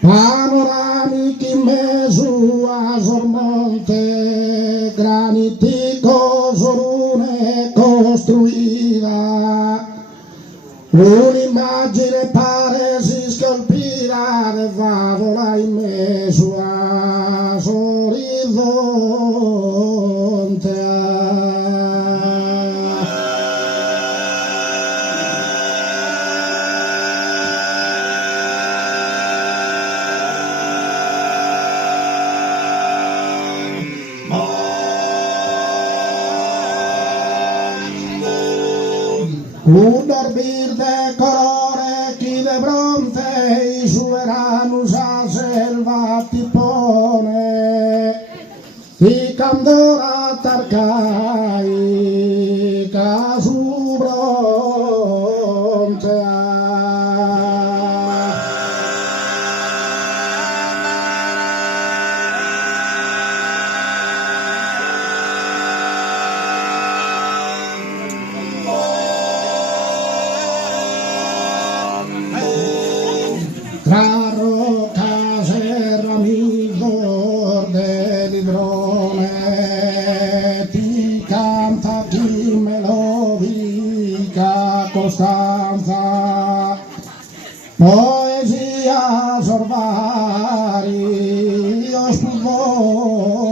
panoramiche in mezzo a sormonte, granitico sorune costruita, un'immagine pare si scolpirà ne favola in mezzo a sorrizzonte. Un dormir de colore chi de bronce i suveranus a selva ti pone i candora tarcai casu bronce. Tra rocas e ramigor dell'idrone ti canta chi melodica costanza, poesia sorvari o spudone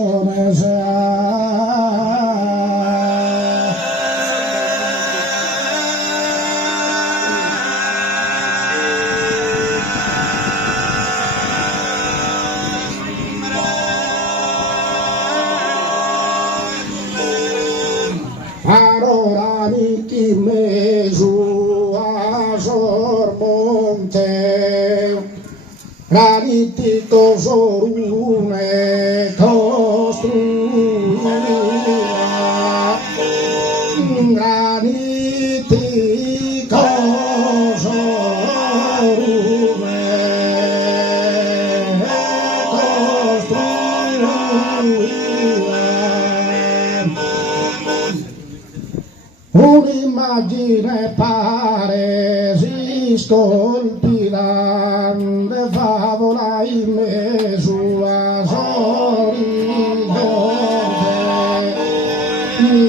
panoramiche in mezzo a sormonte, granitico sorune costruita, granitico sorune costruita. Un'immagine pare si scolpirà ne favola in mezzo a sorrizzonte,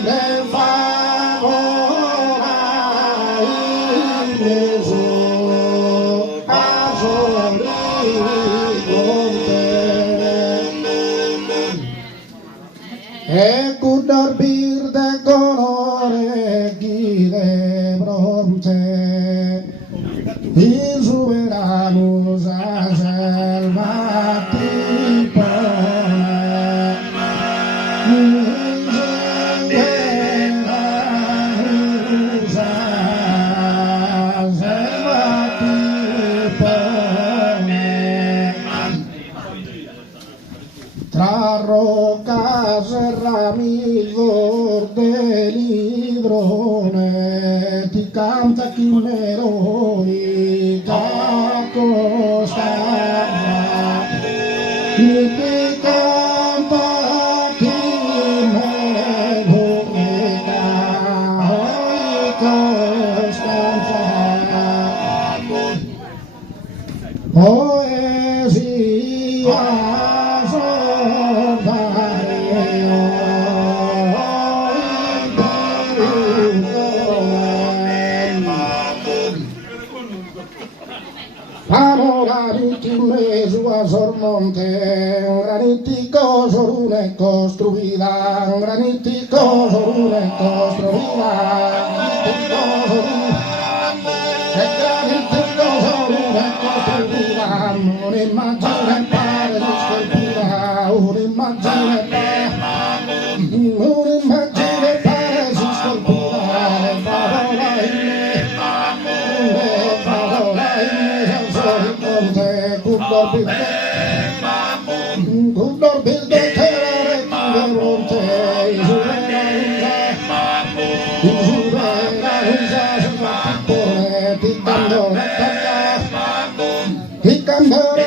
ne favola in mezzo a sorrizzonte. E un dormir de colore chi de bronce i soveranus a selva ti pone i soveranus a selva ti pone. Tra rocas e ramigor dell'idrone ti canta chi melodica costanza, ti canta chi melodica costanza, poesia panoramiche in mezzo a sormonte, granitico sorune costruita, granitico sorune costruita, granitico sorune costruita, un'immagine pare di scolpita, un'immagine pare si scolpita, ne favola in me, ne favola in me. Un dormir de terrore chi de bronce i suveranus a selva ti pone ti candora